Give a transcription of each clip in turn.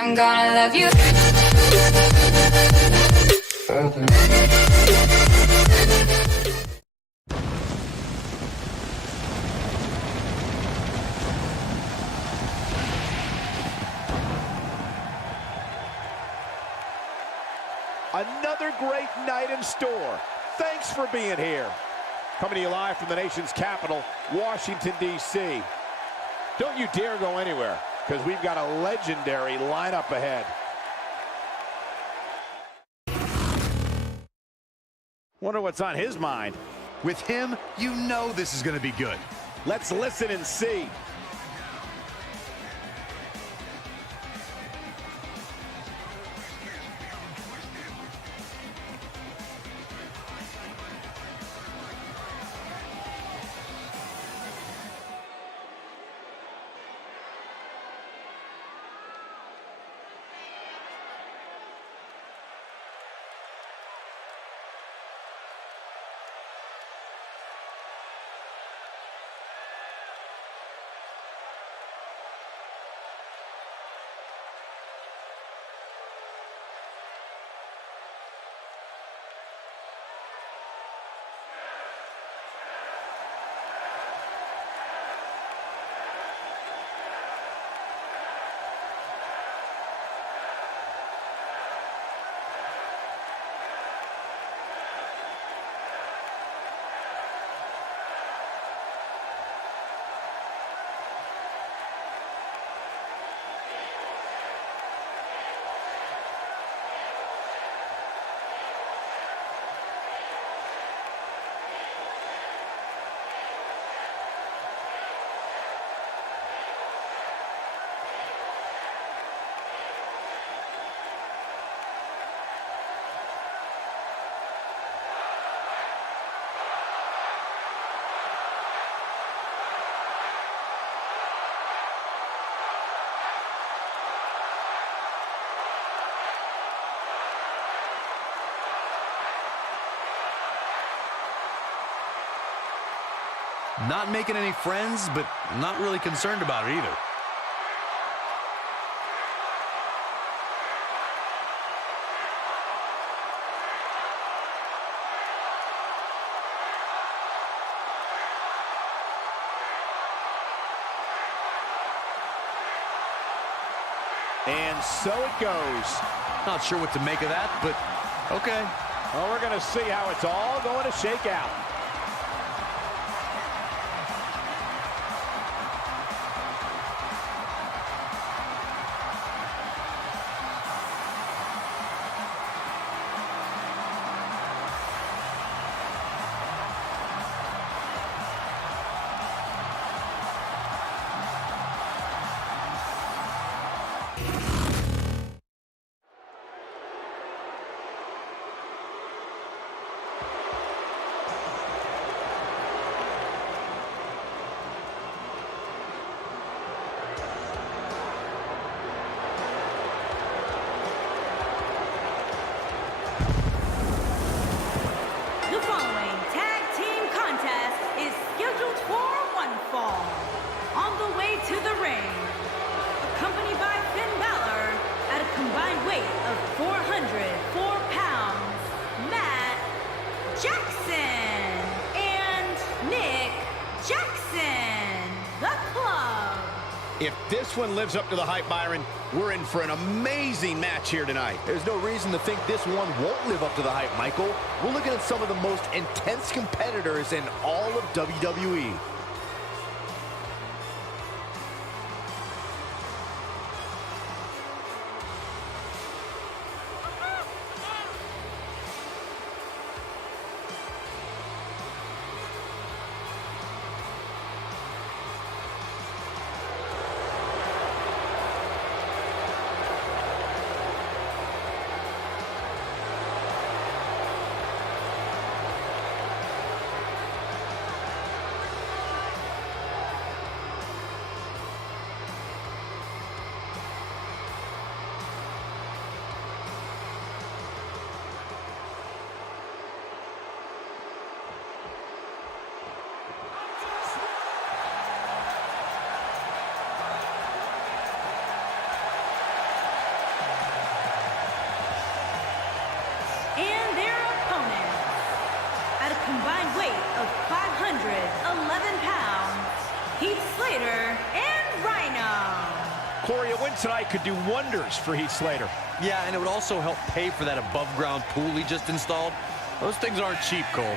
I'm gonna love you. Another great night in store. Thanks for being here. Coming to you live from the nation's capital, Washington, D.C. Don't you dare go anywhere, because we've got a legendary lineup ahead. Wonder what's on his mind. With him, you know this is going to be good. Let's listen and see. Not making any friends, but not really concerned about it either. And so it goes. Not sure what to make of that, but okay. Well, we're going to see how it's all going to shake out. The following tag team contest is scheduled for one fall. On the way to the ring, accompanied by Finn Balor at a combined weight of 404 pounds, Matt Jackson and Nick Jackson, the club. If this one lives up to the hype, Byron, we're in for an amazing match here tonight. There's no reason to think this one won't live up to the hype, Michael. We're looking at some of the most intense competitors in all of WWE. combined weight of 511 pounds, Heath Slater and Rhino. Corey, a win tonight could do wonders for Heath Slater. Yeah, and it would also help pay for that above-ground pool he just installed. Those things aren't cheap, Cole.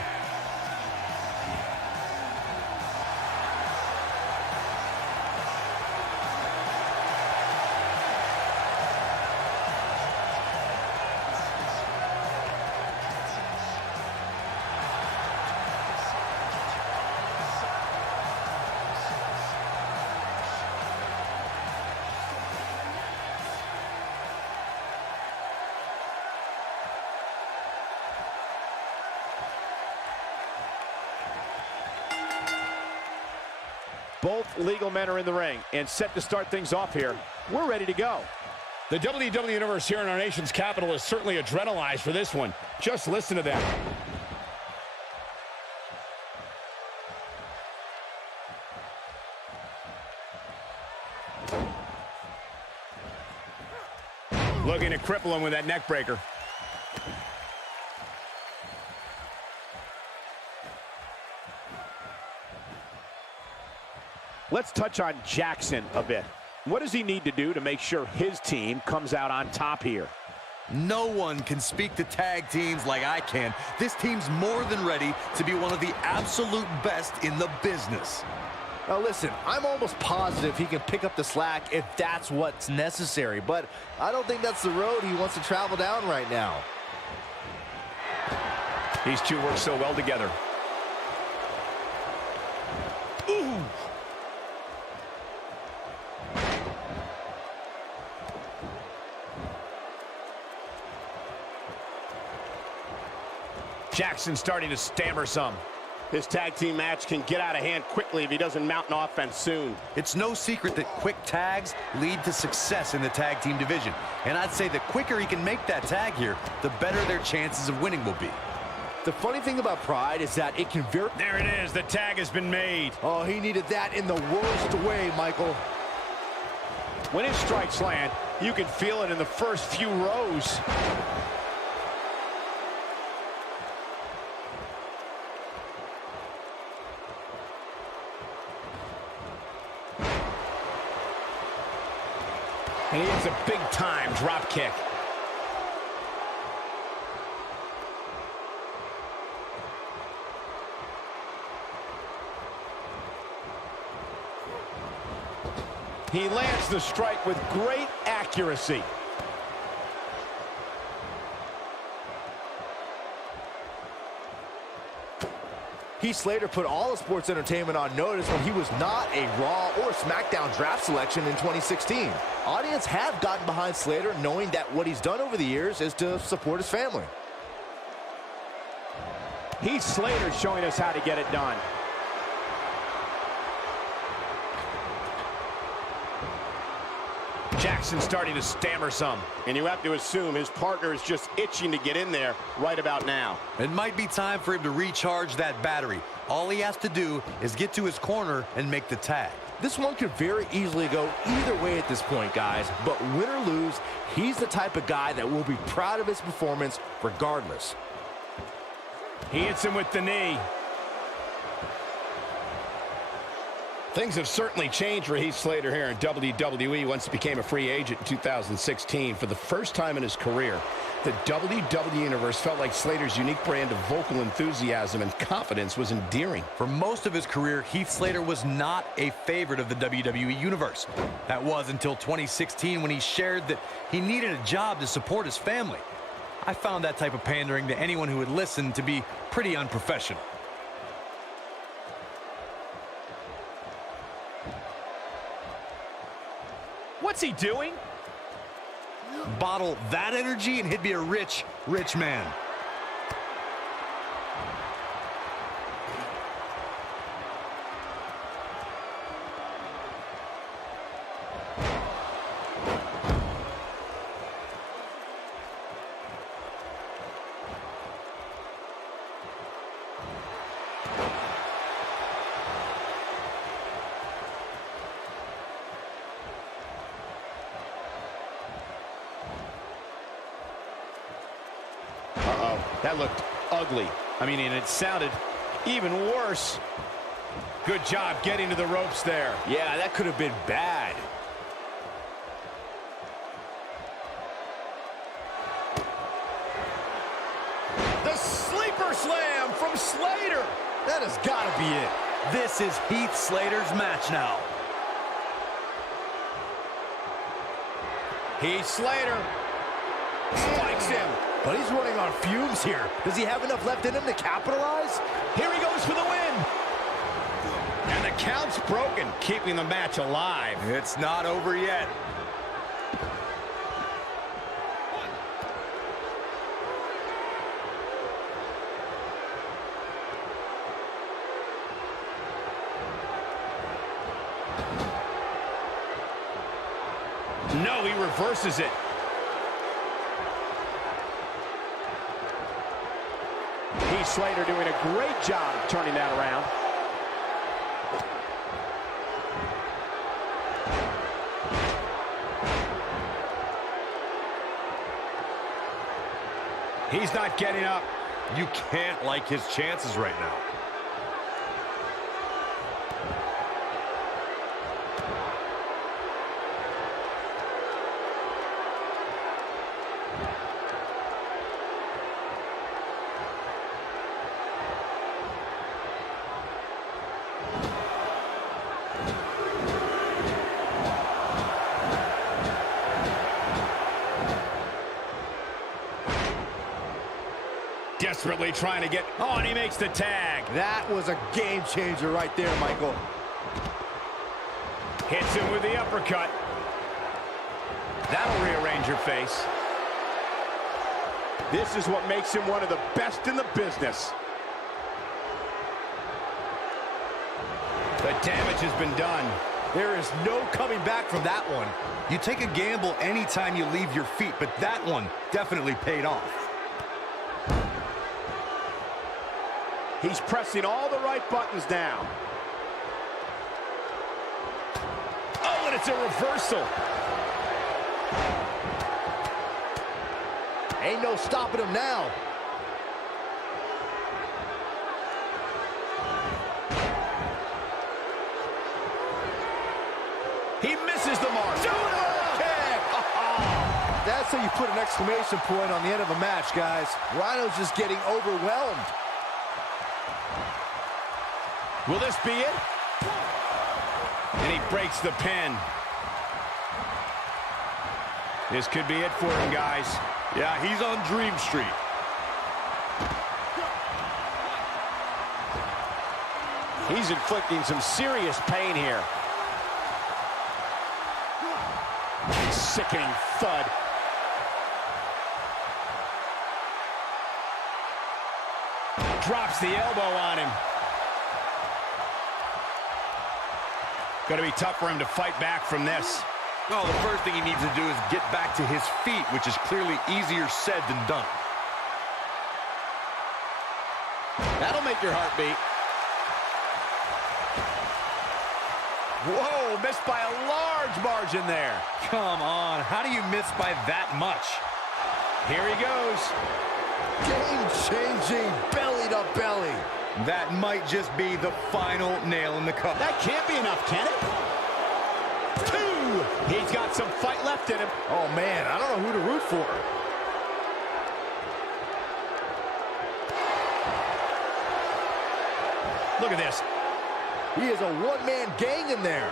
Both legal men are in the ring and set to start things off here. We're ready to go. The WWE Universe here in our nation's capital is certainly adrenalized for this one. Just listen to them. Looking to cripple him with that neck breaker. Let's touch on Jackson a bit. What does he need to do to make sure his team comes out on top here? No one can speak to tag teams like I can. This team's more than ready to be one of the absolute best in the business. Now listen, I'm almost positive he can pick up the slack if that's what's necessary, but I don't think that's the road he wants to travel down right now. These two work so well together. Ooh! Jackson starting to stammer some. This tag team match can get out of hand quickly if he doesn't mount an offense soon. It's no secret that quick tags lead to success in the tag team division. And I'd say the quicker he can make that tag here, the better their chances of winning will be. The funny thing about Pride is that it can very... There it is. The tag has been made. Oh, he needed that in the worst way, Michael. When his strikes land, you can feel it in the first few rows. And he hits a big-time drop kick. He lands the strike with great accuracy. Heath Slater put all of sports entertainment on notice when he was not a Raw or Smackdown draft selection in 2016. Audience have gotten behind Slater knowing that what he's done over the years is to support his family. Heath Slater showing us how to get it done. Jackson starting to stammer some. And you have to assume his partner is just itching to get in there right about now. It might be time for him to recharge that battery. All he has to do is get to his corner and make the tag. This one could very easily go either way at this point, guys. But win or lose, he's the type of guy that will be proud of his performance regardless. He hits him with the knee. Things have certainly changed for Heath Slater here in WWE once he became a free agent in 2016. For the first time in his career, the WWE Universe felt like Slater's unique brand of vocal enthusiasm and confidence was endearing. For most of his career, Heath Slater was not a favorite of the WWE Universe. That was until 2016 when he shared that he needed a job to support his family. I found that type of pandering to anyone who would listen to be pretty unprofessional. What's he doing? Bottle that energy and he'd be a rich, rich man. That looked ugly. I mean, and it sounded Even worse. Good job getting to the ropes there. Yeah, that could have been bad. The sleeper slam from Slater. That has got to be it. This is Heath Slater's match now. Heath Slater spikes him. But he's running on fumes here. Does he have enough left in him to capitalize? Here he goes for the win. And the count's broken, keeping the match alive. It's not over yet. No, he reverses it. Heath Slater doing a great job turning that around. He's not getting up. You can't like his chances right now. Desperately trying to get... Oh, and he makes the tag. That was a game changer right there, Michael. Hits him with the uppercut. That'll rearrange your face. This is what makes him one of the best in the business. The damage has been done. There is no coming back from that one. You take a gamble anytime you leave your feet, but that one definitely paid off. He's pressing all the right buttons now. Oh, and it's a reversal. Ain't no stopping him now. He misses the mark. That's how you put an exclamation point on the end of a match, guys. Rhino's just getting overwhelmed. Will this be it? And he breaks the pin. This could be it for him, guys. Yeah, he's on Dream Street. He's inflicting some serious pain here. Sickening thud. Drops the elbow on him. Going to be tough for him to fight back from this. Well, the first thing he needs to do is get back to his feet, which is clearly easier said than done. That'll make your heart beat. Whoa, missed by a large margin there. Come on, how do you miss by that much? Here he goes. Game-changing belly to belly. That might just be the final nail in the coffin. That can't be enough, can it? 2. He's got some fight left in him. Oh, man, I don't know who to root for. Look at this. He is a one-man gang in there.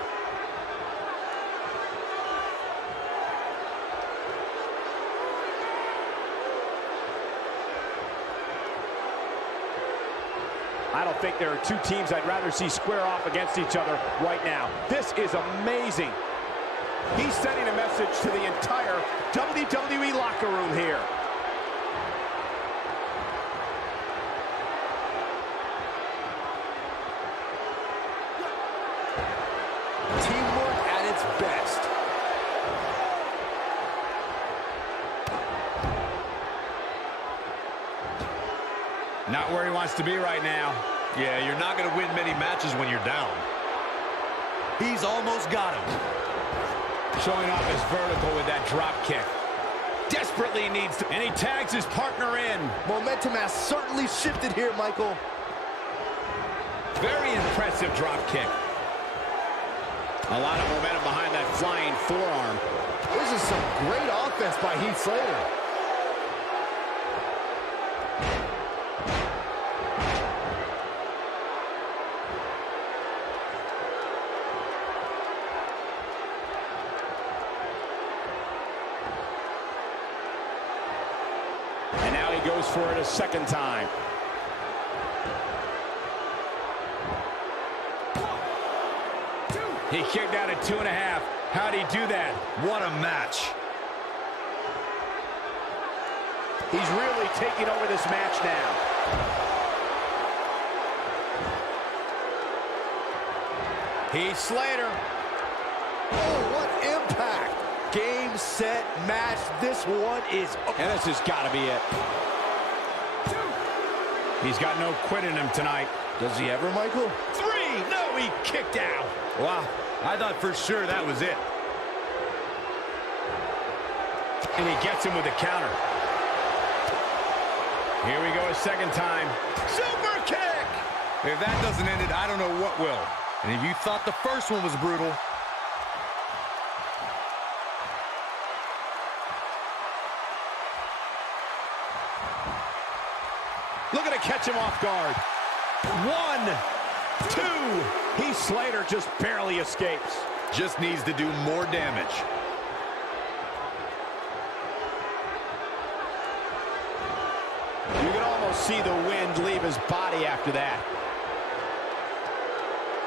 I don't think there are two teams I'd rather see square off against each other right now. This is amazing. He's sending a message to the entire WWE locker room here. Teamwork at its best. Not where he wants to be right now. Yeah, you're not going to win many matches when you're down. He's almost got him. Showing off his vertical with that drop kick. Desperately needs to, and he tags his partner in. Momentum has certainly shifted here, Michael. Very impressive drop kick. A lot of momentum behind that flying forearm. This is some great offense by Heath Slater. And now he goes for it a second time. He kicked out at 2.5. How'd he do that? What a match. He's really taking over this match now. Heath Slater. Oh, what impact. Game, set, match. This one is... And this has got to be it. He's got no quit in him tonight. Does he ever, Michael? 3. No, he kicked out. Wow, I thought for sure that was it. And he gets him with a counter. Here we go a second time. Super kick! If that doesn't end it, I don't know what will. And if you thought the first one was brutal... Looking to catch him off guard. 1, 2. Heath Slater just barely escapes. just needs to do more damage. You can almost see the wind leave his body after that.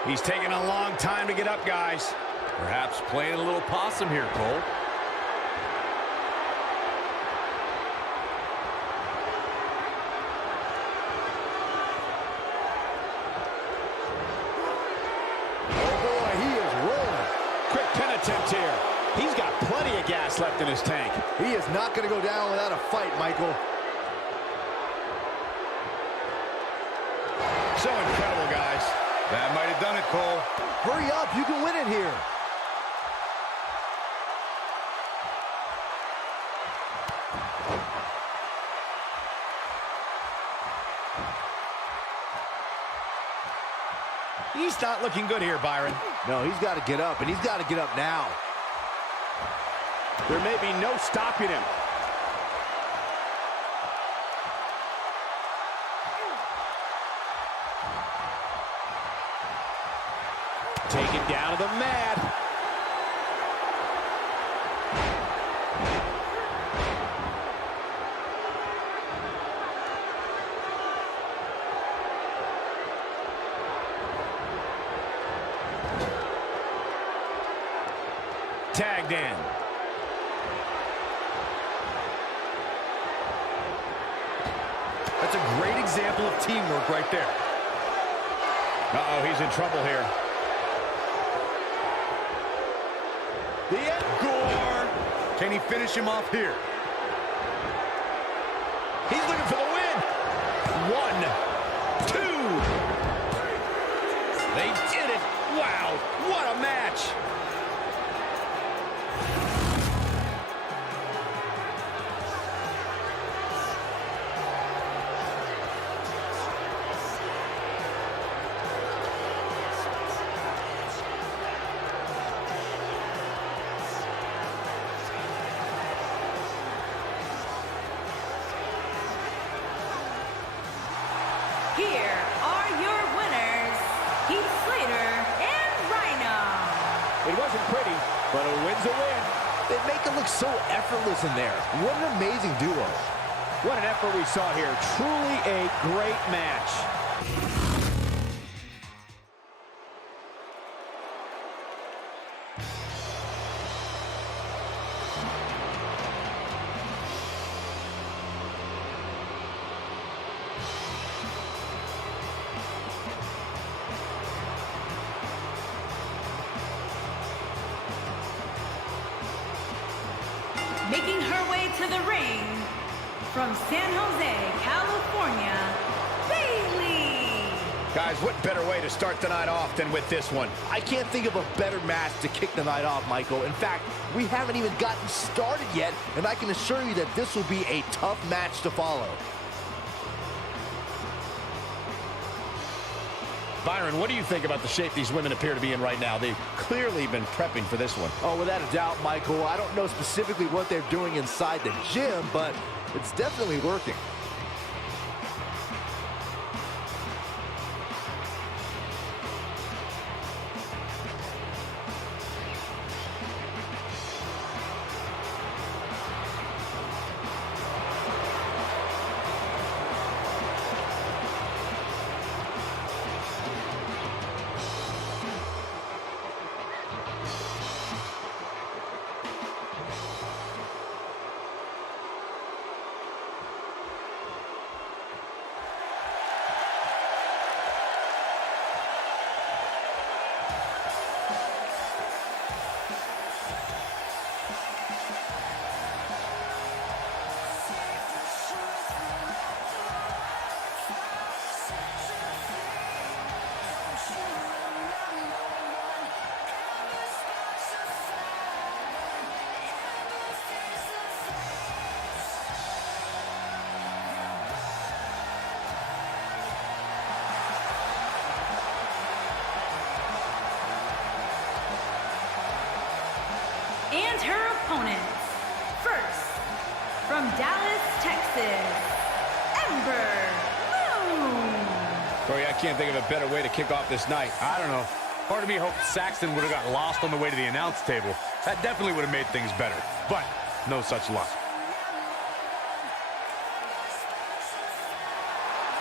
He's taking a long time to get up, guys. Perhaps playing a little possum here, Cole. Attempt here. He's got plenty of gas left in his tank. He is not going to go down without a fight, Michael. So incredible, guys. That might have done it, Cole. Hurry up, you can win it here. He's not looking good here, Byron. No, he's got to get up, and he's got to get up now. There may be no stopping him. Taken down to the mat. Tagged in. That's a great example of teamwork right there. Uh-oh, he's in trouble here. The end. Gore! Can he finish him off here? He's looking for the win. 1, 2. They did it. Wow, what a match. Here are your winners, Heath Slater and Rhino. It wasn't pretty, but a win's a win. They make it look so effortless in there. What an amazing duo. What an effort we saw here. Truly a great match. Making her way to the ring from San Jose, California, Bayley. Guys, what better way to start the night off than with this one? I can't think of a better match to kick the night off, Michael. In fact, we haven't even gotten started yet, and I can assure you that this will be a tough match to follow. Byron, what do you think about the shape these women appear to be in right now? They've clearly been prepping for this one. Oh, without a doubt, Michael. I don't know specifically what they're doing inside the gym, but it's definitely working. And her opponents. First, from Dallas, Texas, Ember Moon. Corey, I can't think of a better way to kick off this night. I don't know. Part of me hoped Saxton would have got lost on the way to the announce table. That definitely would have made things better. But no such luck.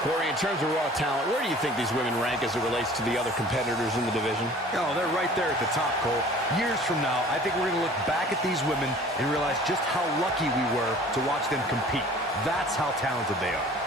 Corey, in terms of raw talent, where do you think these women rank as it relates to the other competitors in the division? Oh, they're right there at the top, Cole. Years from now, I think we're going to look back at these women and realize just how lucky we were to watch them compete. That's how talented they are.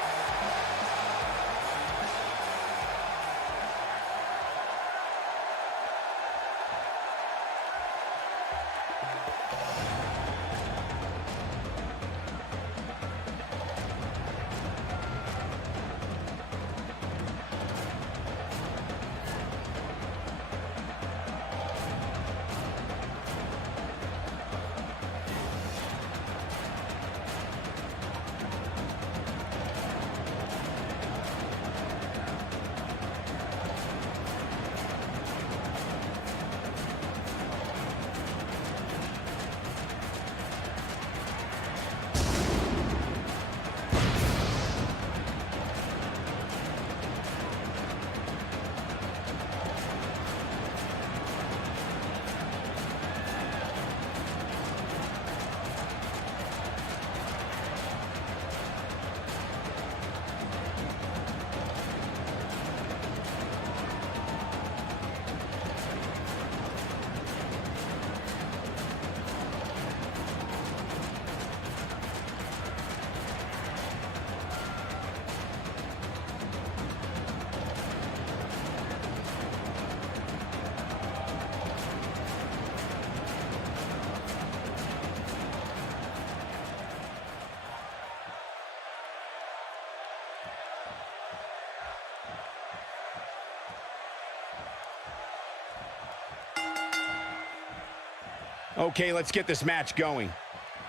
Okay, let's get this match going.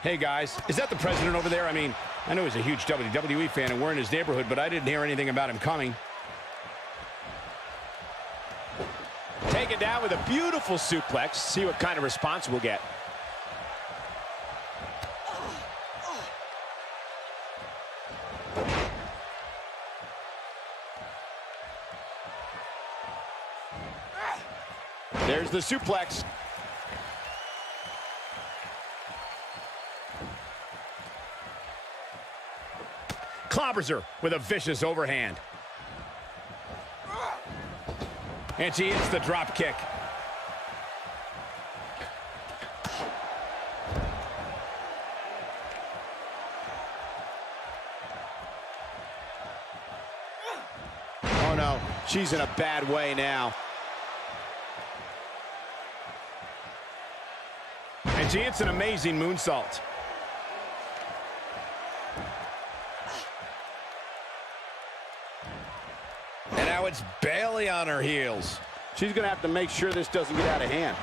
Hey, guys, is that the president over there? I mean, I know he's a huge WWE fan and we're in his neighborhood, but I didn't hear anything about him coming. Taken down with a beautiful suplex. See what kind of response we'll get. There's the suplex. Clobbers her with a vicious overhand. And she hits the drop kick. Oh no, she's in a bad way now. And she hits an amazing moonsault. And now it's Bayley on her heels. She's going to have to make sure this doesn't get out of hand.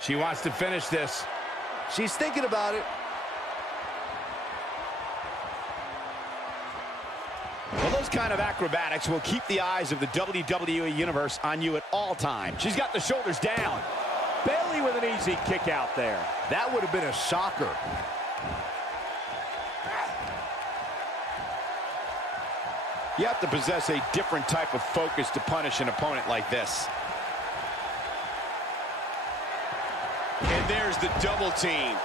She wants to finish this. She's thinking about it. kind of acrobatics will keep the eyes of the WWE Universe on you at all times. She's got the shoulders down. Bayley with an easy kick out there. That would have been a shocker. You have to possess a different type of focus to punish an opponent like this. And there's the double team.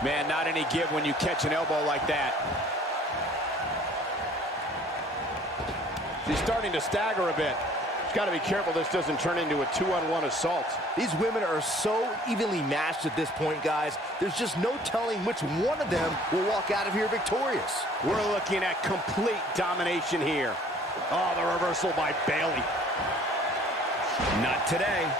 Man, not any give when you catch an elbow like that. She's starting to stagger a bit. She's got to be careful this doesn't turn into a 2-on-1 assault. These women are so evenly matched at this point, guys. There's just no telling which one of them will walk out of here victorious. We're looking at complete domination here. Oh, the reversal by Bayley. Not today.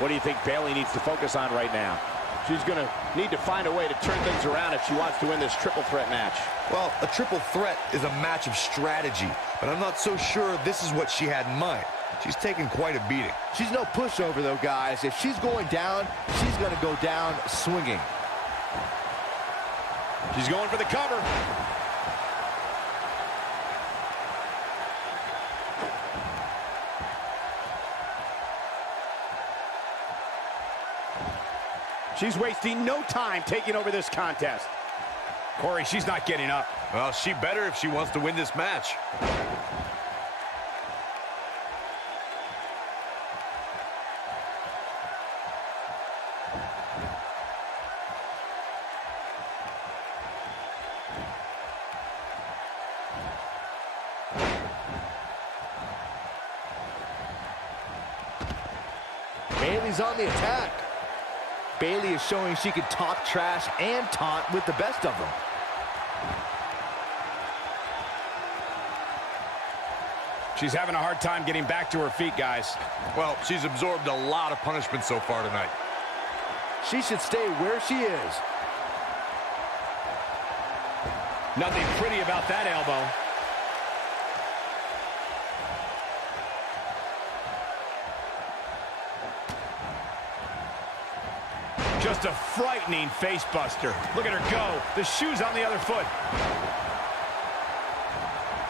What do you think Bayley needs to focus on right now? She's going to need to find a way to turn things around if she wants to win this triple threat match. Well, a triple threat is a match of strategy, but I'm not so sure this is what she had in mind. She's taken quite a beating. She's no pushover, though, guys. If she's going down, she's going to go down swinging. She's going for the cover. She's wasting no time taking over this contest. Corey, she's not getting up. Well, she better if she wants to win this match. Bayley's on the attack. Bayley is showing she can talk trash and taunt with the best of them. She's having a hard time getting back to her feet, guys. Well, she's absorbed a lot of punishment so far tonight. She should stay where she is. Nothing pretty about that elbow. Just a frightening face buster. Look at her go. The shoe's on the other foot.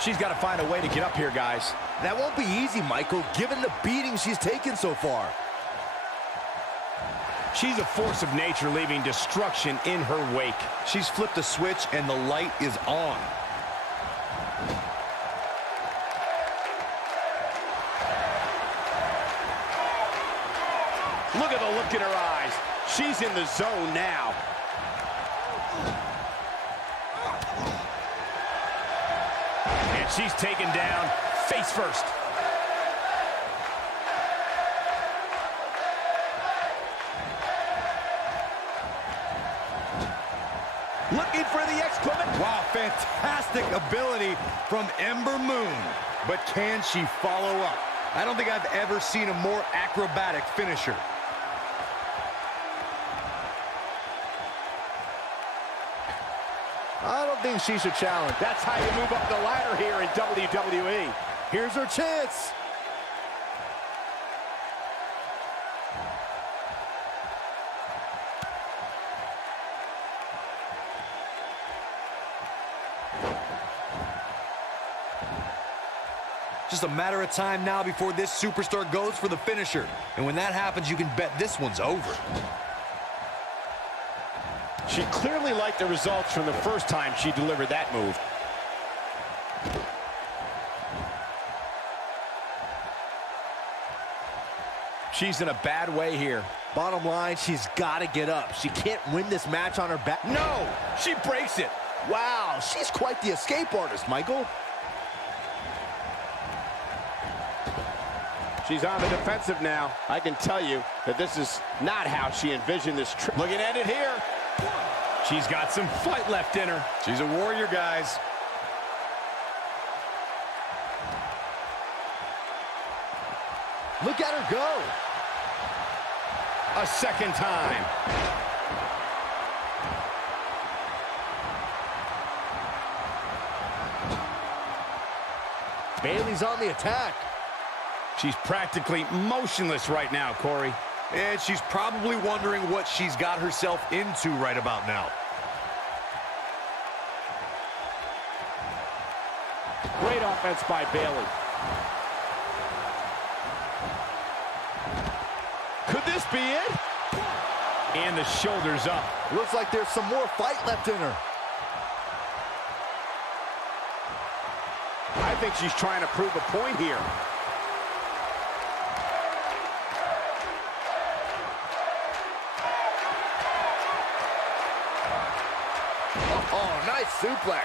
She's got to find a way to get up here, guys. That won't be easy, Michael, given the beating she's taken so far. She's a force of nature, leaving destruction in her wake. She's flipped a switch and the light is on. Look at the look in her eyes. She's in the zone now. And she's taken down face first. Looking for the exclamation. Wow, fantastic ability from Ember Moon. But can she follow up? I don't think I've ever seen a more acrobatic finisher. I don't think she should challenge. That's how you move up the ladder here in WWE. Here's her chance. Just a matter of time now before this superstar goes for the finisher. And when that happens, you can bet this one's over. She clearly liked the results from the first time she delivered that move. She's in a bad way here. Bottom line, she's got to get up. She can't win this match on her back. No, she breaks it. Wow, she's quite the escape artist, Michael. She's on the defensive now. I can tell you that this is not how she envisioned this trip. Looking at it here. She's got some fight left in her. She's a warrior, guys. Look at her go. A second time. Bayley's on the attack. She's practically motionless right now, Corey. And she's probably wondering what she's got herself into right about now. Great offense by Bayley. Could this be it? And the shoulders up. Looks like there's some more fight left in her. I think she's trying to prove a point here. Oh, nice suplex.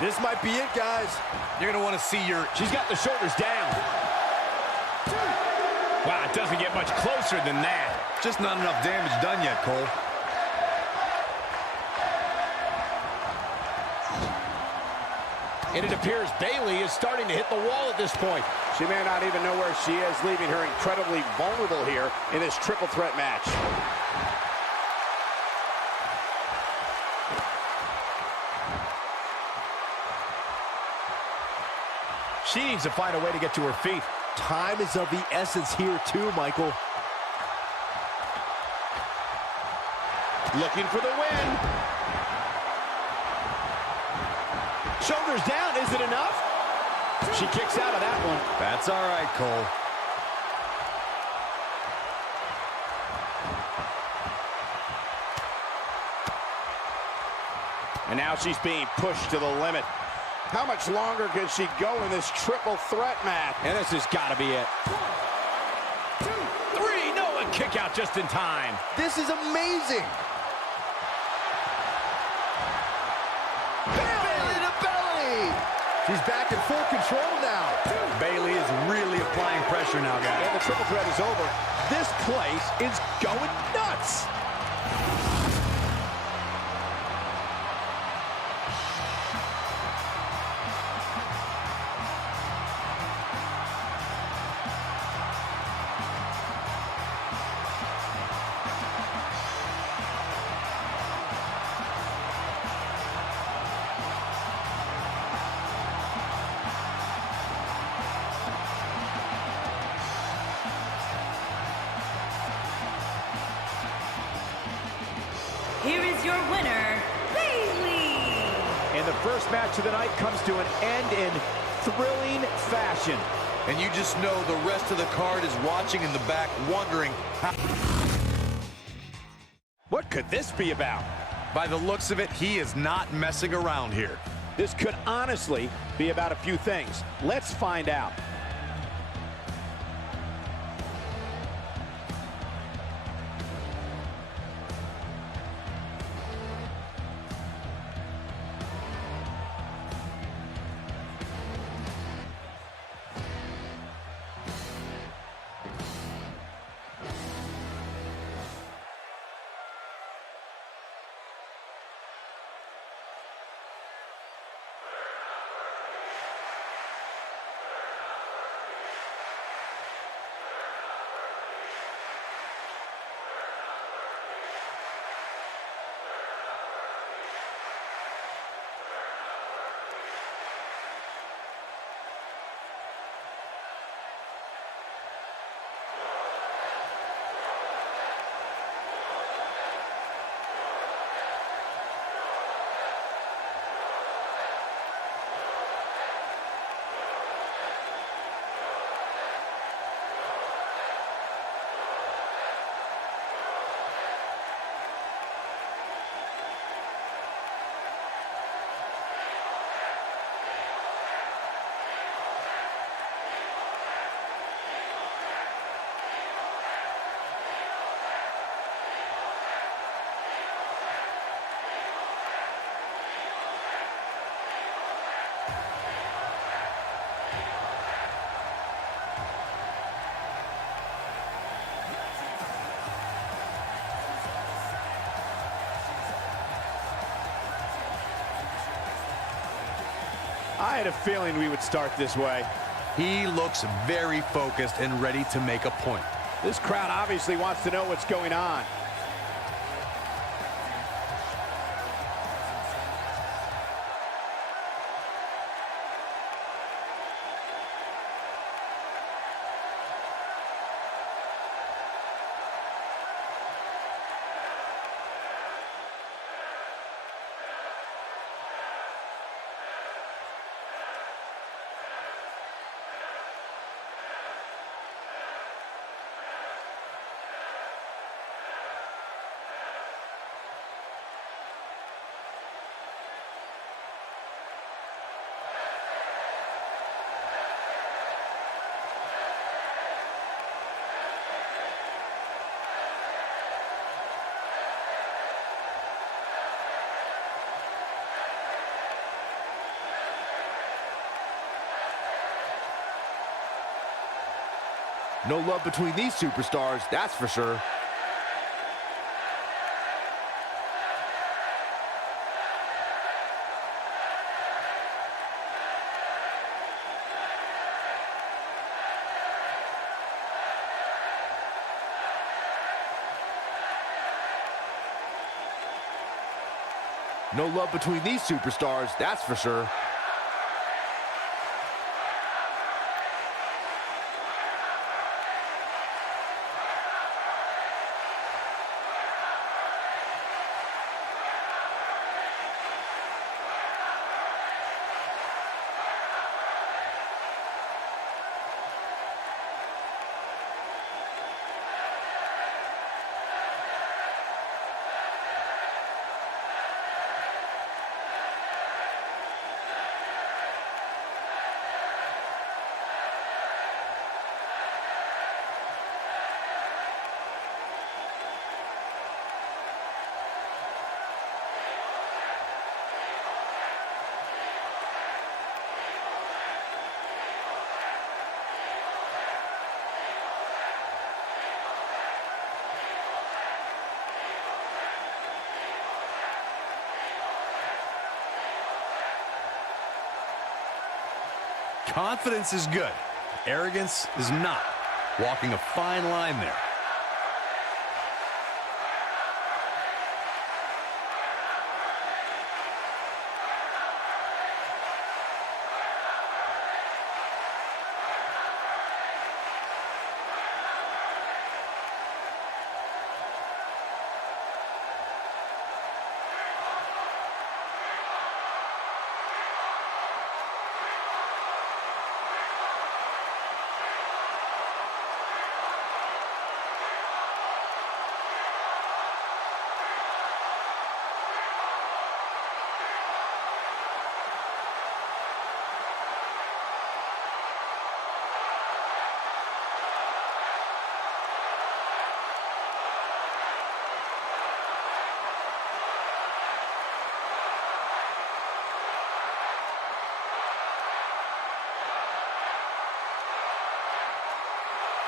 This might be it, guys. You're going to want to see your... She's got the shoulders down. Wow, it doesn't get much closer than that. Just not enough damage done yet, Cole. And it appears Bayley is starting to hit the wall at this point. She may not even know where she is, leaving her incredibly vulnerable here in this triple threat match. She needs to find a way to get to her feet. Time is of the essence here too, Michael. Looking for the win. Shoulders down, is it enough? She kicks out of that one. That's all right, Cole. And now she's being pushed to the limit. How much longer can she go in this triple threat match? And this has got to be it. 1, 2, 3. No, a kick out just in time. This is amazing. Belly to belly. She's back in full control now. Bayley is really applying pressure now, guys. And the triple threat is over. This place is going nuts. Here is your winner, Bayley. And the first match of the night comes to an end in thrilling fashion. And you just know the rest of the card is watching in the back, wondering how... What could this be about? By the looks of it, he is not messing around here. This could honestly be about a few things. Let's find out. I had a feeling we would start this way. He looks very focused and ready to make a point. This crowd obviously wants to know what's going on. No love between these superstars, that's for sure. No love between these superstars, that's for sure. Confidence is good. Arrogance is not. Walking a fine line there.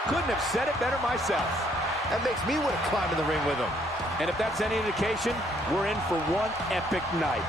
Couldn't have said it better myself. That makes me want to climb in the ring with him. And if that's any indication, we're in for one epic night.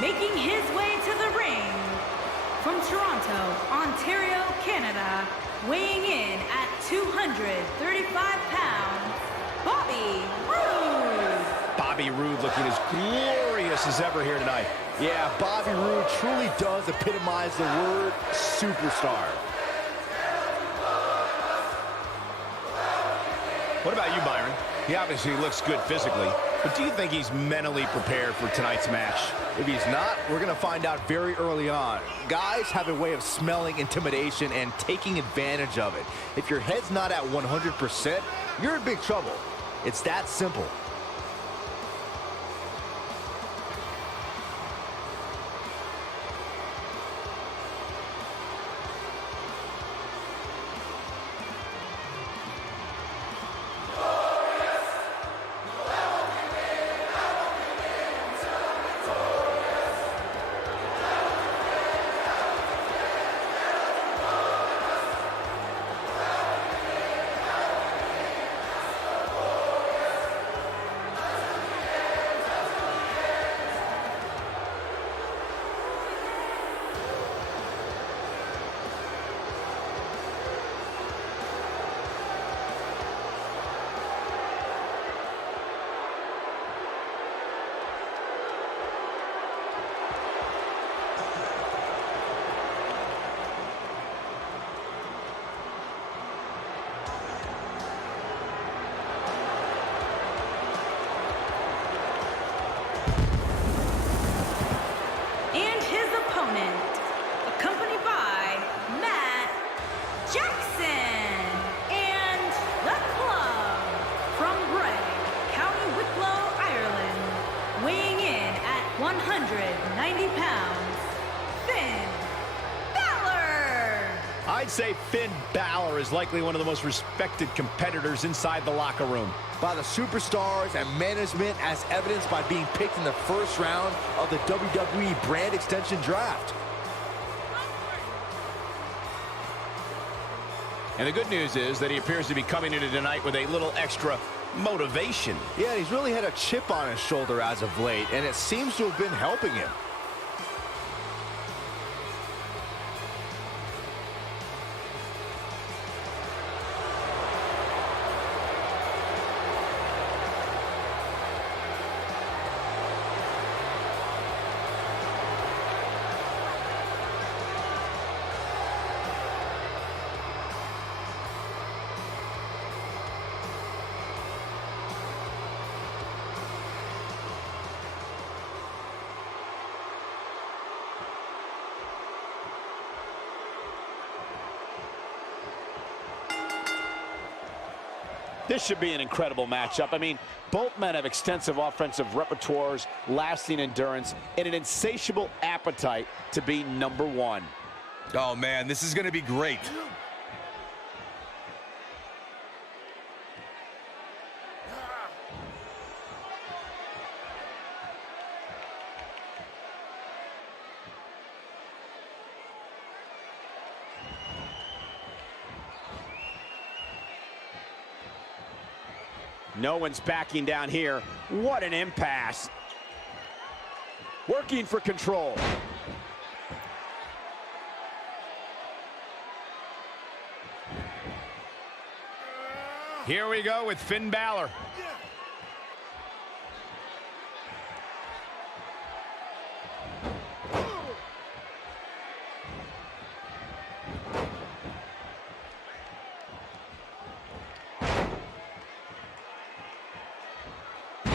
Making his way to the ring from Toronto, Ontario, Canada, weighing in at 235 pounds, Bobby Roode. Bobby Roode looking as glorious as ever here tonight. Yeah, Bobby Roode truly does epitomize the word superstar. What about you, Byron? He obviously looks good physically, but do you think he's mentally prepared for tonight's match? If he's not, we're going to find out very early on. Guys have a way of smelling intimidation and taking advantage of it. If your head's not at 100%, you're in big trouble. It's that simple. 190 pounds, Finn Balor. I'd say Finn Balor is likely one of the most respected competitors inside the locker room. By the superstars and management, as evidenced by being picked in the first round of the WWE brand extension draft. And the good news is that he appears to be coming into tonight with a little extra motivation. Yeah, he's really had a chip on his shoulder as of late, and it seems to have been helping him. This should be an incredible matchup. I mean, both men have extensive offensive repertoires, lasting endurance, and an insatiable appetite to be number one. Oh, man, this is going to be great. No one's backing down here. What an impasse. Working for control. Here we go with Finn Balor.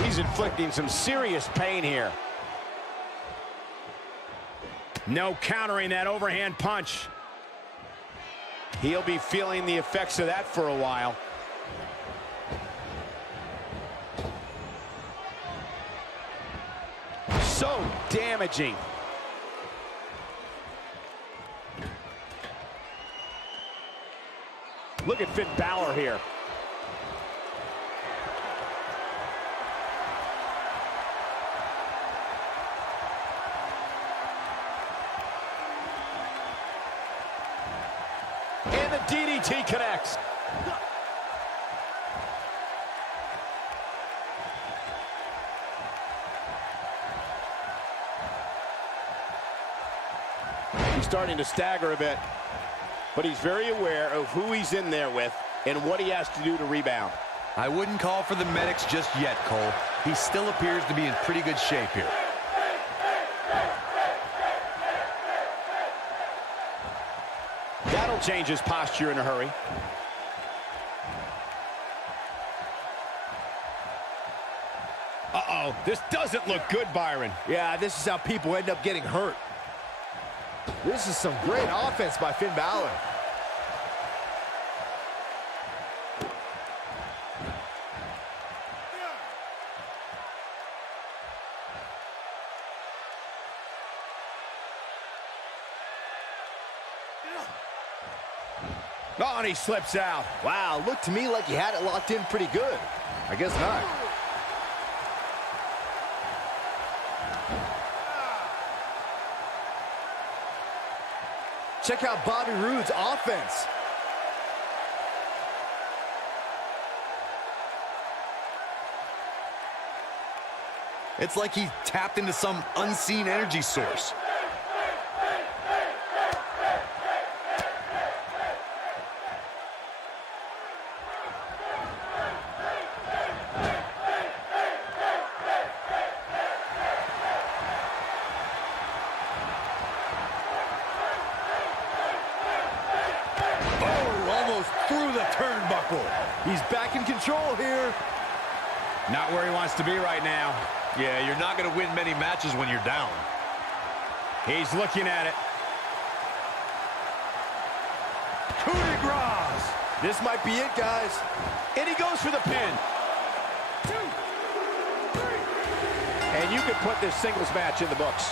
He's inflicting some serious pain here. No countering that overhand punch. He'll be feeling the effects of that for a while. So damaging. Look at Finn Balor here. And the DDT connects. He's starting to stagger a bit, but he's very aware of who he's in there with and what he has to do to rebound. I wouldn't call for the medics just yet, Cole. He still appears to be in pretty good shape here. That'll change his posture in a hurry. Uh-oh, this doesn't look good, Byron. Yeah, this is how people end up getting hurt. This is some great offense by Finn Balor. Oh, and he slips out. Wow, looked to me like he had it locked in pretty good. I guess not. Check out Bobby Roode's offense. It's like he tapped into some unseen energy source. He's back in control here. Not where he wants to be right now. Yeah, you're not going to win many matches when you're down. He's looking at it. Coup de grace. This might be it, guys. And he goes for the pin. 2, 3. And And you can put this singles match in the books.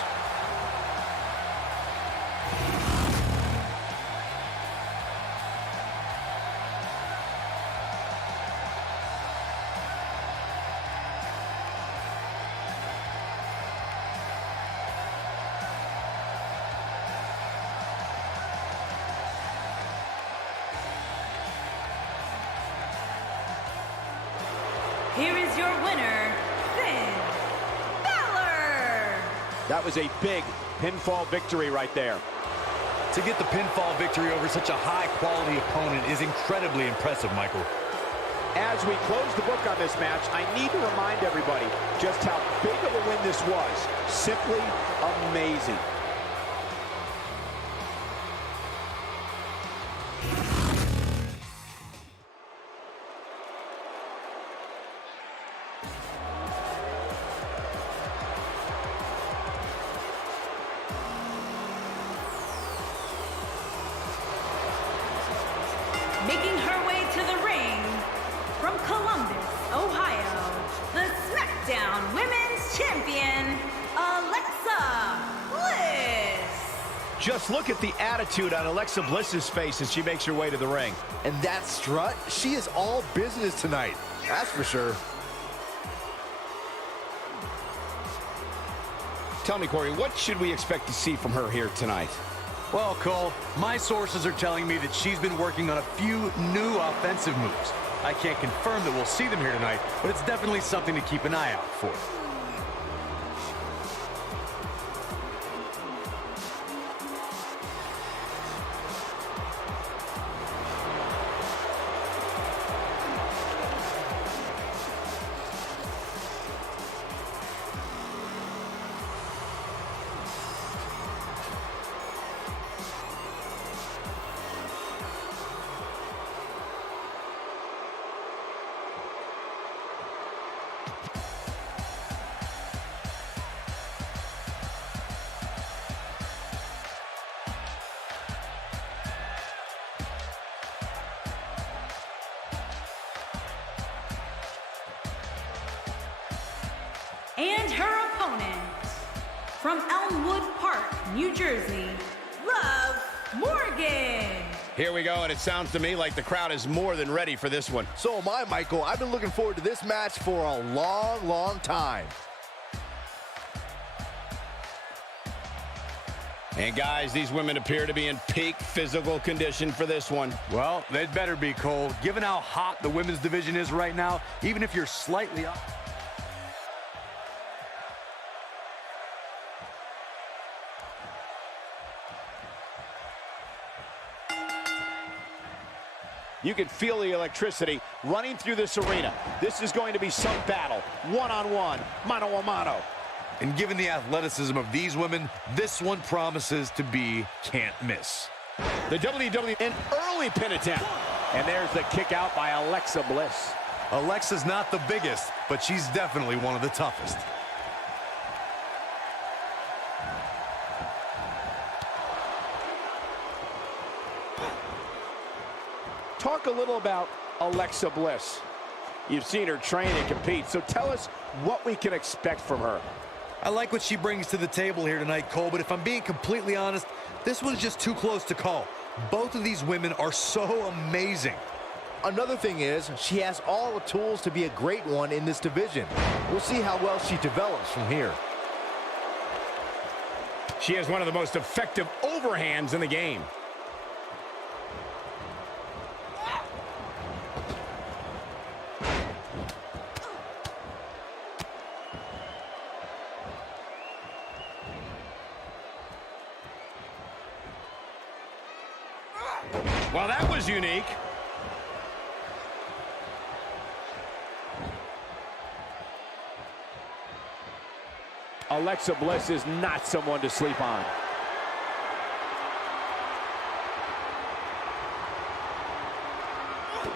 Here is your winner, Finn Balor. That was a big pinfall victory right there. To get the pinfall victory over such a high-quality opponent is incredibly impressive, Michael. As we close the book on this match, I need to remind everybody just how big of a win this was. Simply amazing. Making her way to the ring from Columbus, Ohio, the Smackdown Women's Champion, Alexa Bliss. Just look at the attitude on Alexa Bliss's face as she makes her way to the ring. And that strut, she is all business tonight. That's for sure. Tell me, Corey, what should we expect to see from her here tonight? Well, Cole, my sources are telling me that she's been working on a few new offensive moves. I can't confirm that we'll see them here tonight, but it's definitely something to keep an eye out for. And her opponent, from Elmwood Park, New Jersey, Liv Morgan. Here we go, and it sounds to me like the crowd is more than ready for this one. So am I, Michael. I've been looking forward to this match for a long, long time. And guys, these women appear to be in peak physical condition for this one. Well, they'd better be, Cole. Given how hot the women's division is right now, even if you're slightly off. You can feel the electricity running through this arena. This is going to be some battle, one-on-one, mano-a-mano. And given the athleticism of these women, this one promises to be can't miss. The WWE, an early pin attempt. And there's the kick out by Alexa Bliss. Alexa's not the biggest, but she's definitely one of the toughest. Talk a little about Alexa Bliss. You've seen her train and compete, so tell us what we can expect from her. I like what she brings to the table here tonight, Cole, but if I'm being completely honest, this one's just too close to call. Both of these women are so amazing. Another thing is, she has all the tools to be a great one in this division. We'll see how well she develops from here. She has one of the most effective overhands in the game. Well, that was unique. Alexa Bliss is not someone to sleep on.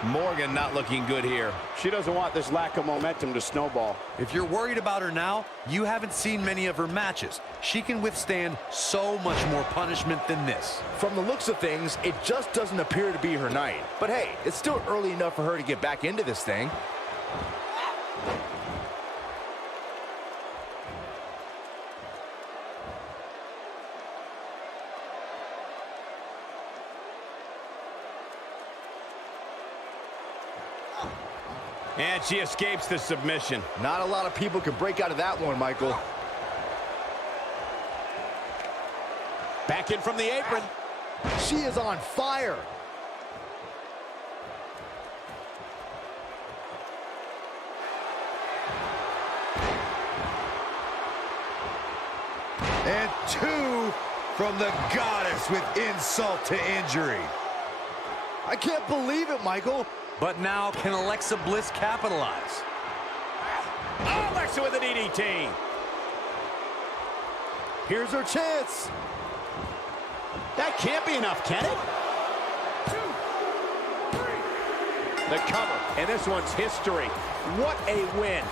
Morgan not looking good here. She doesn't want this lack of momentum to snowball. If you're worried about her now, you haven't seen many of her matches. She can withstand so much more punishment than this. From the looks of things, it just doesn't appear to be her night. But hey, it's still early enough for her to get back into this thing. And she escapes the submission. Not a lot of people can break out of that one, Michael. Back in from the apron. She is on fire. And 2 from the goddess with insult to injury. I can't believe it, Michael. But now, can Alexa Bliss capitalize? Oh, Alexa with an DDT. Here's her chance. That can't be enough, can it? 2, 3. The cover, and this one's history. What a win.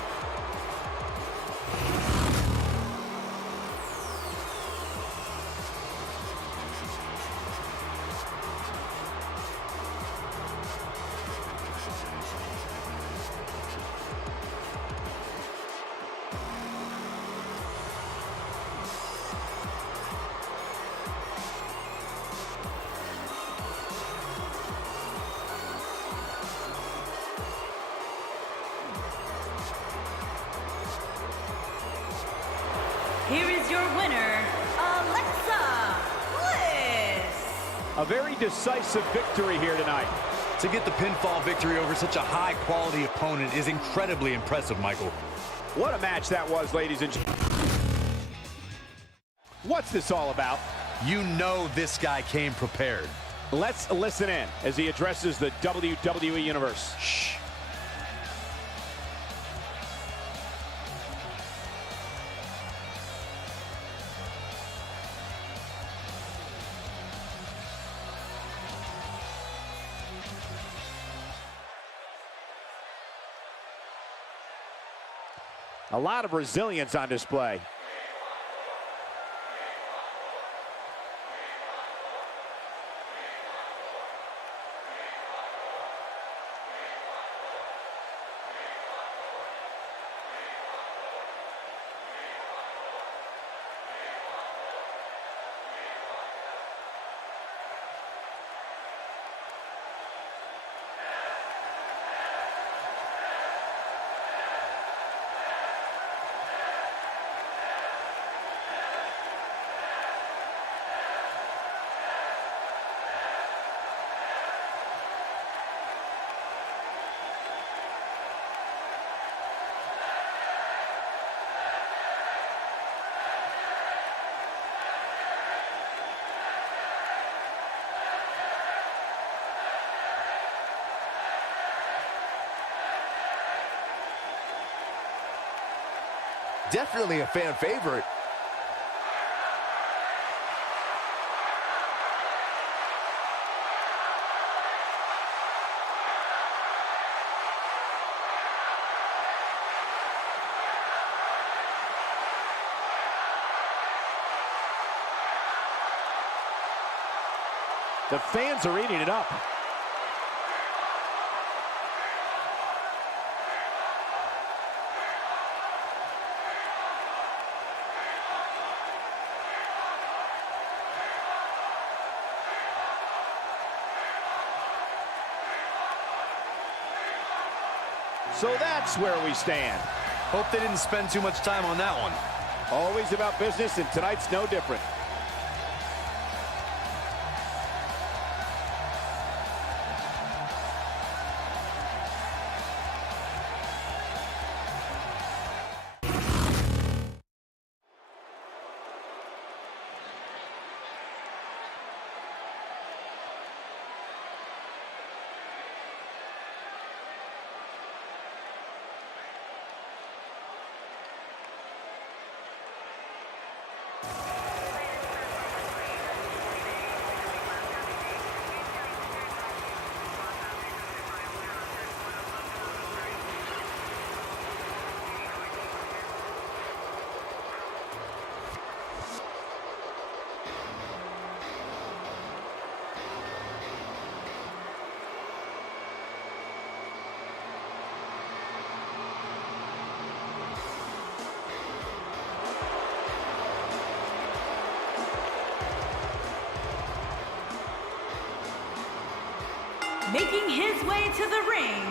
Here is your winner, Alexa Bliss. A very decisive victory here tonight. To get the pinfall victory over such a high-quality opponent is incredibly impressive, Michael. What a match that was, ladies and gentlemen. What's this all about? You know this guy came prepared. Let's listen in as he addresses the WWE Universe. Shh. A lot of resilience on display. Definitely a fan favorite. The fans are eating it up. So that's where we stand. Hope they didn't spend too much time on that one. Always about business, and tonight's no different. Making his way to the ring,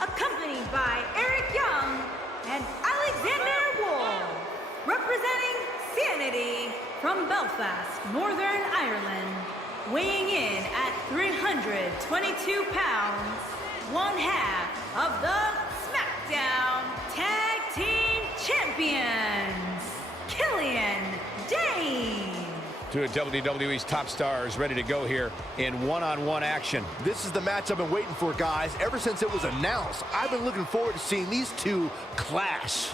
a accompanied by Eric Young and Alexander Wolf, representing Sanity from Belfast, Northern Ireland, weighing in at 322 pounds, one half of the Smackdown Tag Team Champions, Killian Dane. Two of WWE's top stars ready to go here in one-on-one action. This is the match I've been waiting for, guys. Ever since it was announced, I've been looking forward to seeing these two clash.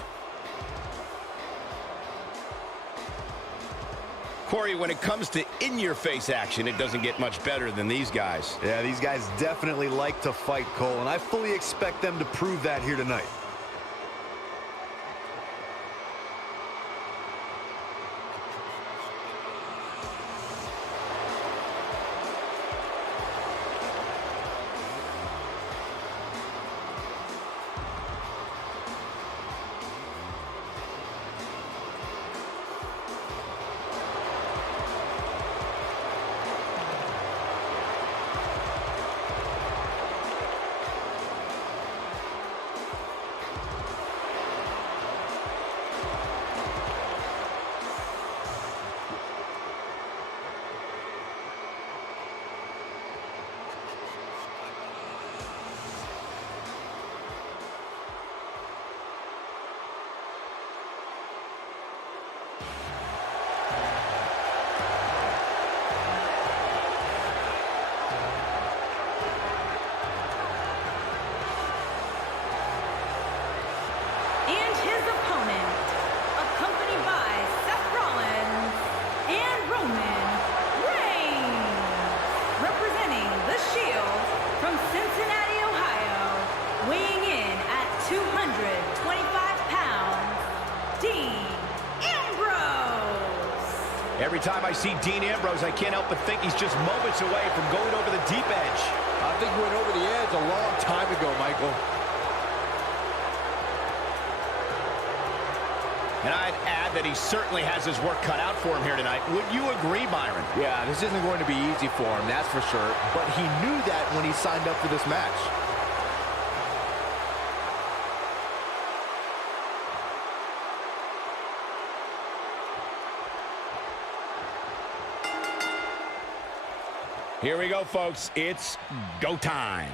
Corey, when it comes to in-your-face action, it doesn't get much better than these guys. Yeah, these guys definitely like to fight, Cole, and I fully expect them to prove that here tonight. And his opponent, accompanied by Seth Rollins and Roman Reigns, representing the Shield from Cincinnati, Ohio, weighing in at 225 pounds, Dean Ambrose. Every time I see Dean Ambrose, I can't help but think he's just moments away from going over the deep edge. I think he went over the edge a long time ago, Michael. And I'd add that he certainly has his work cut out for him here tonight. Would you agree, Byron? Yeah, this isn't going to be easy for him, that's for sure. But he knew that when he signed up for this match. Here we go, folks. It's go time.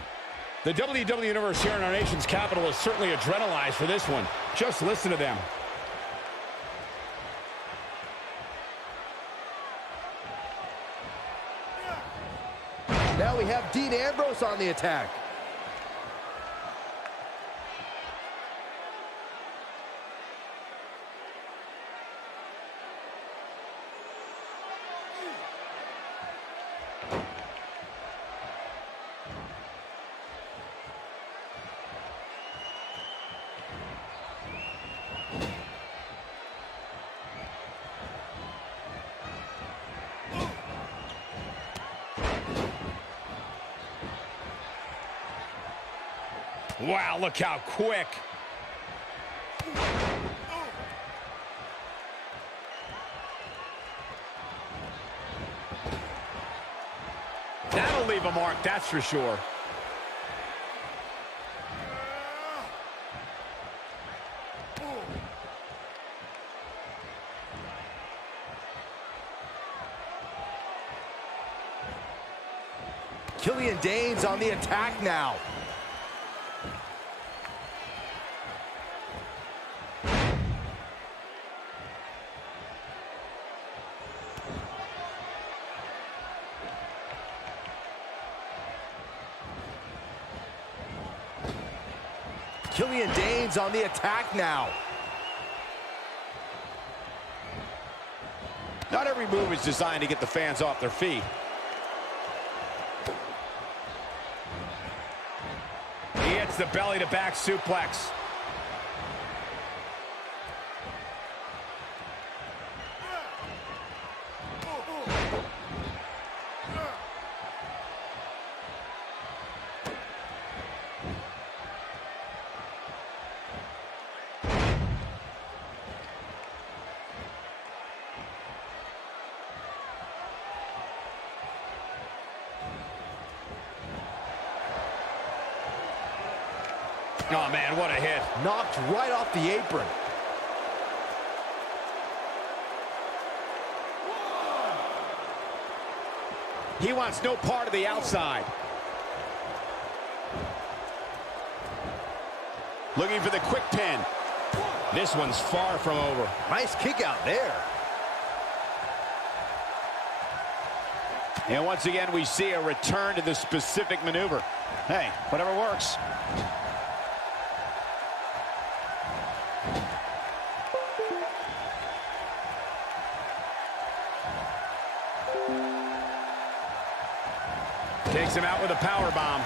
The WWE Universe here in our nation's capital is certainly adrenalized for this one. Just listen to them. Now we have Dean Ambrose on the attack. Wow, look how quick. That'll leave a mark, that's for sure. Killian Dane's on the attack now. Killian Dane's on the attack now. Not every move is designed to get the fans off their feet. He hits the belly-to-back suplex. Oh, man, what a hit. Knocked right off the apron. He wants no part of the outside. Looking for the quick pin. This one's far from over. Nice kick out there. And once again, we see a return to the specific maneuver. Hey, whatever works. Takes him out with a power bomb.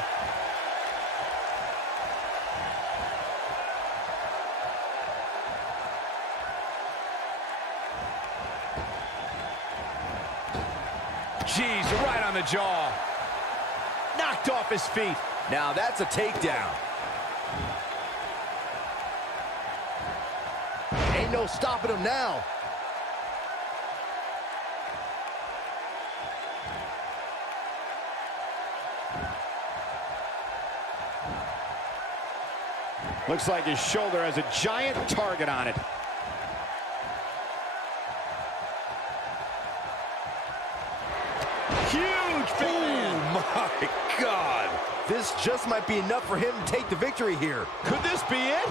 Jeez, right on the jaw. Knocked off his feet. Now that's a takedown. Ain't no stopping him now. Looks like his shoulder has a giant target on it. Huge big man. Oh, my God. This just might be enough for him to take the victory here. Could this be it?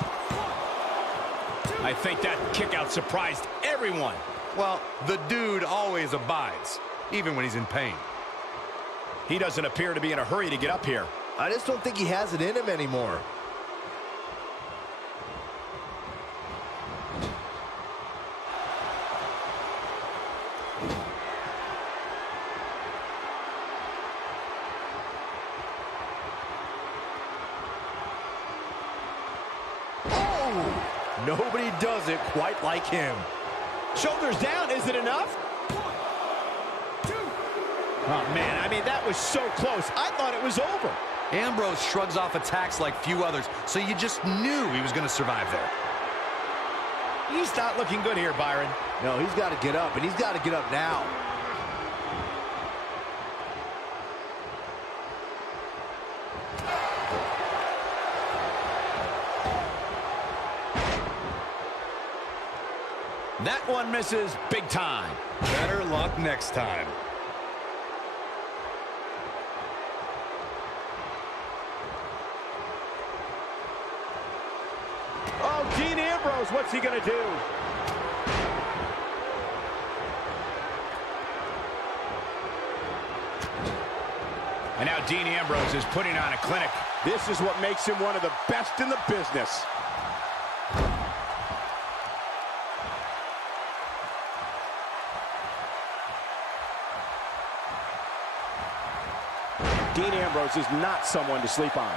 I think that kick out surprised everyone. Well, the dude always abides, even when he's in pain. He doesn't appear to be in a hurry to get up here. I just don't think he has it in him anymore. Nobody does it quite like him. Shoulders down, is it enough? Oh, man, I mean, that was so close. I thought it was over. Ambrose shrugs off attacks like few others, so you just knew he was going to survive there. He's not looking good here, Byron. No, he's got to get up, and he's got to get up now. That one misses big time. Better luck next time. Oh, Dean Ambrose, what's he gonna do? And now Dean Ambrose is putting on a clinic. This is what makes him one of the best in the business. Dean Ambrose is not someone to sleep on.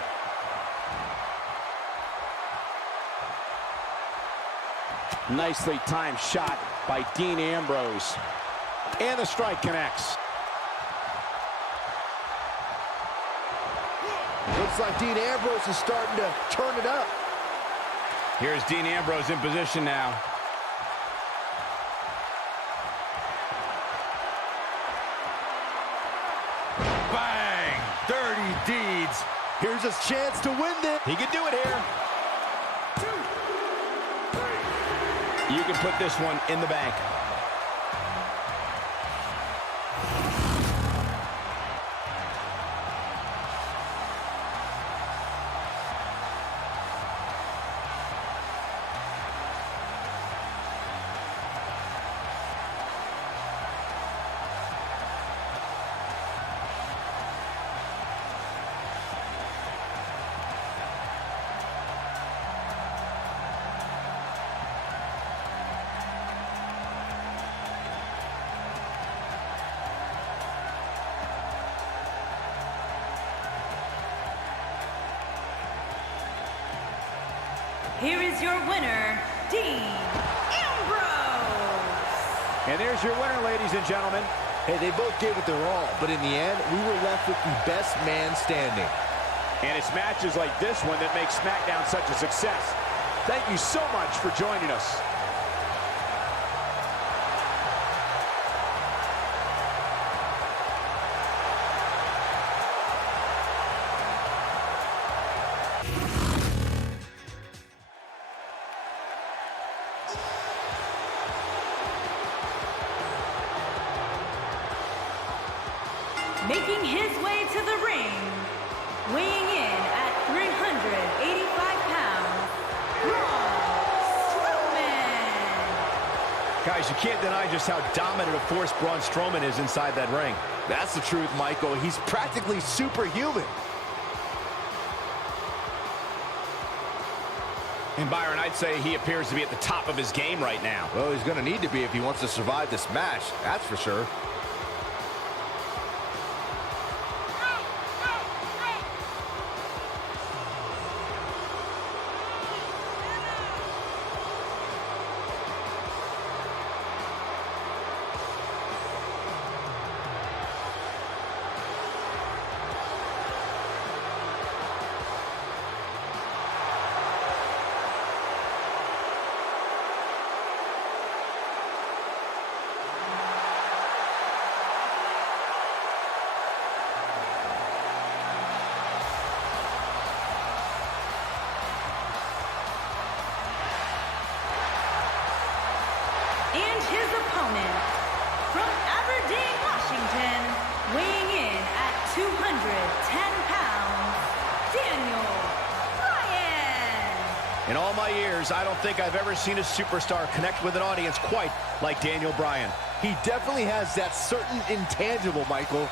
Nicely timed shot by Dean Ambrose. And the strike connects. Looks like Dean Ambrose is starting to turn it up. Here's Dean Ambrose in position now. Bang! Dirty deeds. Here's his chance to win this. He can do it here. You can put this one in the bank. Here is your winner, Dean Ambrose. And there's your winner, ladies and gentlemen. Hey, they both gave it their all, but in the end, we were left with the best man standing. And it's matches like this one that make Smackdown such a success. Thank you so much for joining us. Making his way to the ring, weighing in at 385 pounds, Braun Strowman. Guys, you can't deny just how dominant a force Braun Strowman is inside that ring. That's the truth, Michael. He's practically superhuman. And Byron, I'd say he appears to be at the top of his game right now. Well, he's going to need to be if he wants to survive this match. That's for sure. And his opponent, from Aberdeen, Washington, weighing in at 210 pounds, Daniel Bryan. In all my years, I don't think I've ever seen a superstar connect with an audience quite like Daniel Bryan. He definitely has that certain intangible, Michael.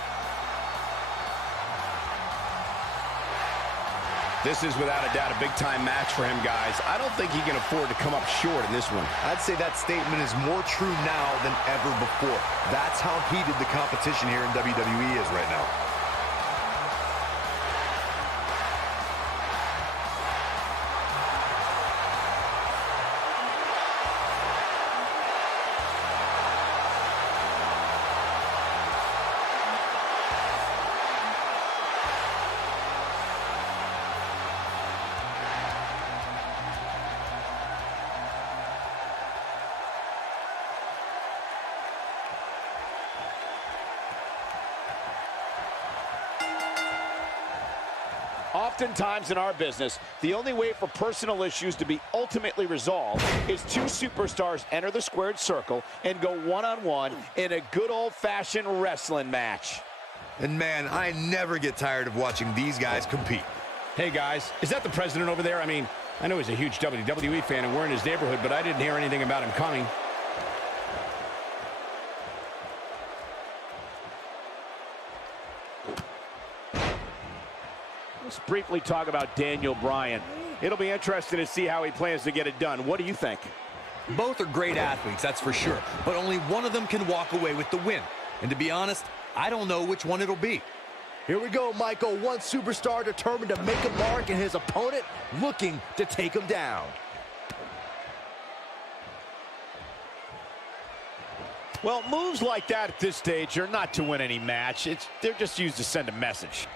This is without a doubt a big-time match for him, guys. I don't think he can afford to come up short in this one. I'd say that statement is more true now than ever before. That's how heated the competition here in WWE is right now. Oftentimes in our business, the only way for personal issues to be ultimately resolved is two superstars enter the squared circle and go one-on-one in a good old-fashioned wrestling match. And man, I never get tired of watching these guys compete. Hey, guys, is that the president over there? I mean, I know he's a huge WWE fan and we're in his neighborhood, but I didn't hear anything about him coming. Let's briefly talk about Daniel Bryan. It'll be interesting to see how he plans to get it done. What do you think? Both are great athletes, that's for sure, but only one of them can walk away with the win. And to be honest, I don't know which one it'll be. Here we go, Michael. One superstar determined to make a mark and his opponent looking to take him down. Well, moves like that at this stage are not to win any match. They're just used to send a message.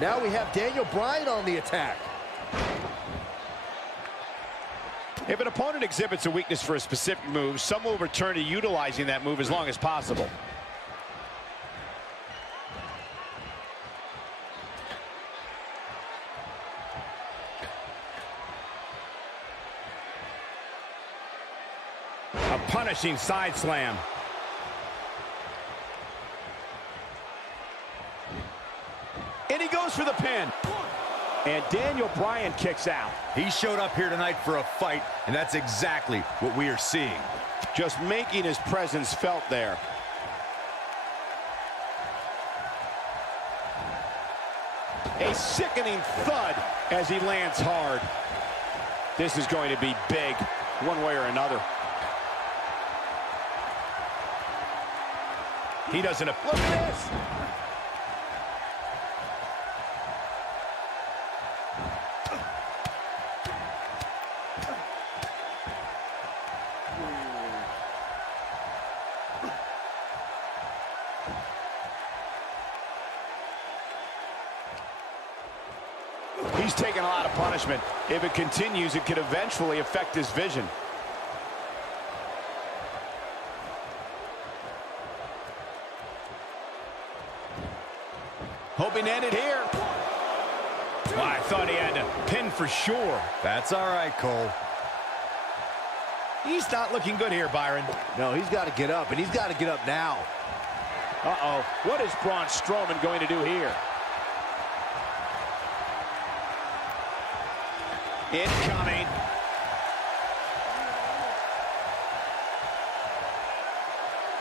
Now we have Daniel Bryan on the attack. If an opponent exhibits a weakness for a specific move, some will return to utilizing that move as long as possible. A punishing side slam. And he goes for the pin. And Daniel Bryan kicks out. He showed up here tonight for a fight, and that's exactly what we are seeing. Just making his presence felt there. A sickening thud as he lands hard. This is going to be big, one way or another. He doesn't... Look at this! He's taking a lot of punishment. If it continues, it could eventually affect his vision. Hoping to end it here. Well, I thought he had to pin for sure. That's all right, Cole. He's not looking good here, Byron. No, he's got to get up, and he's got to get up now. Uh-oh. What is Braun Strowman going to do here? Incoming.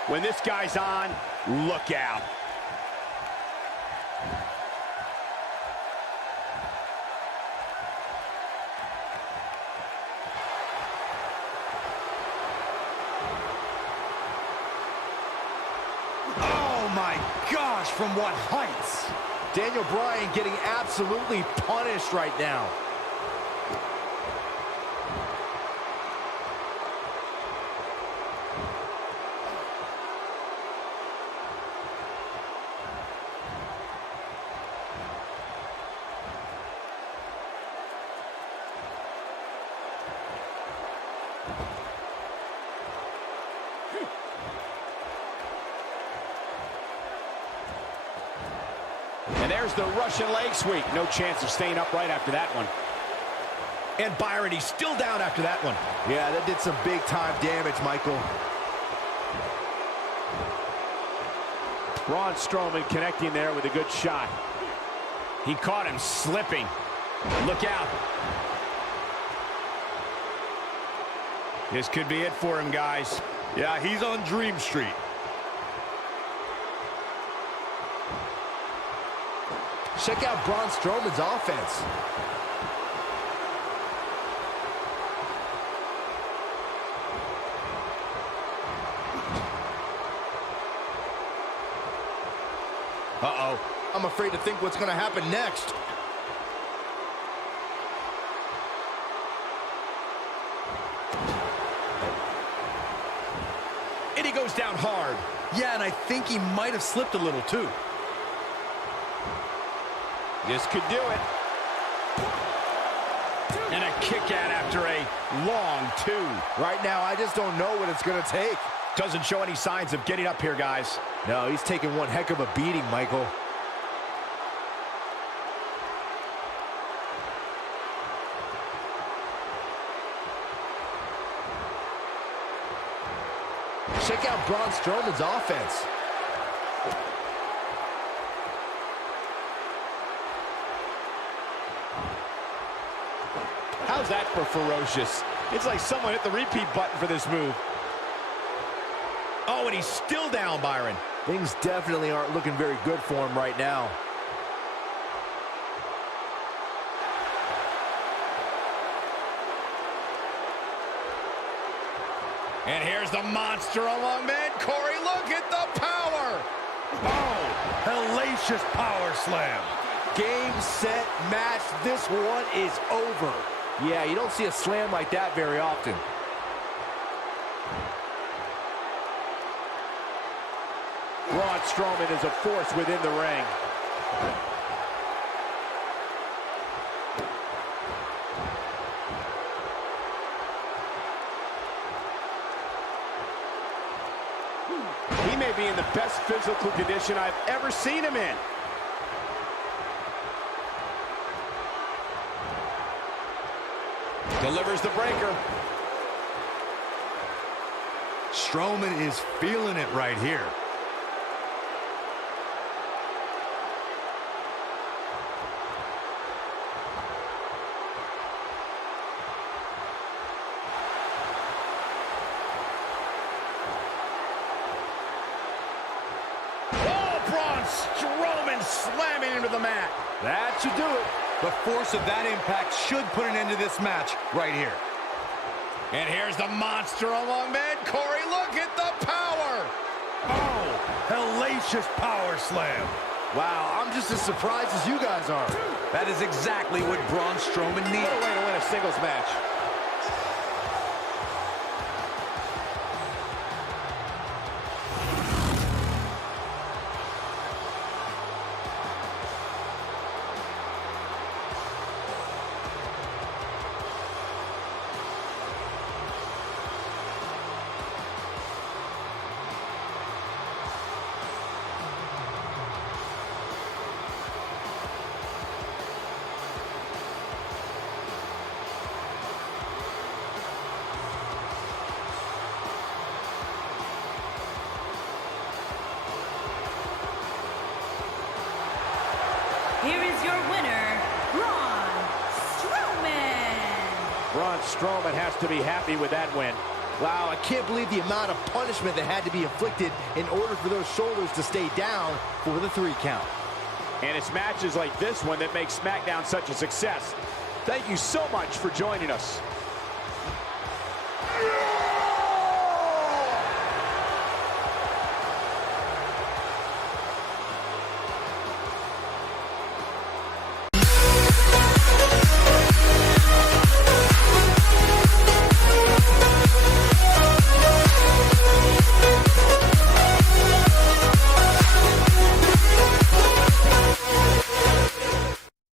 When this guy's on, look out. Oh my gosh, from what heights? Daniel Bryan getting absolutely punished right now. And there's the Russian leg sweep. No chance of staying upright after that one. And Byron, he's still down after that one. Yeah, that did some big-time damage, Michael. Braun Strowman connecting there with a good shot. He caught him slipping. Look out. This could be it for him, guys. Yeah, he's on Dream Street. Check out Braun Strowman's offense. Uh-oh. I'm afraid to think what's going to happen next. And he goes down hard. Yeah, and I think he might have slipped a little too. This could do it. And a kick out after a long two. Right now, I just don't know what it's going to take. Doesn't show any signs of getting up here, guys. No, he's taking one heck of a beating, Michael. Check out Braun Strowman's offense. How's that for ferocious? It's like someone hit the repeat button for this move. Oh, and he's still down, Byron. Things definitely aren't looking very good for him right now. And here's the monster among men. Corey, look at the power. Oh, hellacious power slam. Game, set, match. This one is over. Yeah, you don't see a slam like that very often. Braun Strowman is a force within the ring. He may be in the best physical condition I've ever seen him in. Delivers the breaker. Strowman is feeling it right here. Oh, Braun Strowman slamming into the mat. That should do it. The force of that impact should put an end to this match right here. And here's the monster among men. Corey, look at the power. Oh, hellacious power slam. Wow, I'm just as surprised as you guys are. That is exactly what Braun Strowman What a needed. way to win a singles match. Braun Strowman has to be happy with that win. Wow, I can't believe the amount of punishment that had to be inflicted in order for those shoulders to stay down for the 3 count. And it's matches like this one that make SmackDown such a success. Thank you so much for joining us.